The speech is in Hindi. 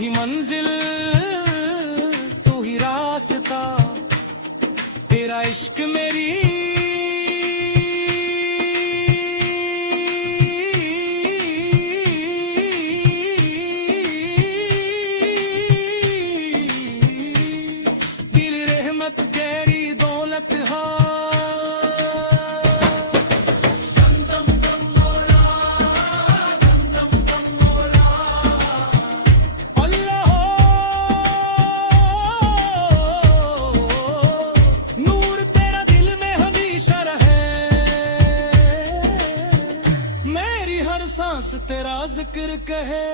ही मंजिल तू ही रास्ता तेरा इश्क मेरी दिल रहमत गहरी दौलत हा नूर तेरा दिल में हमेशा रहे मेरी हर सांस तेरा जिक्र कहे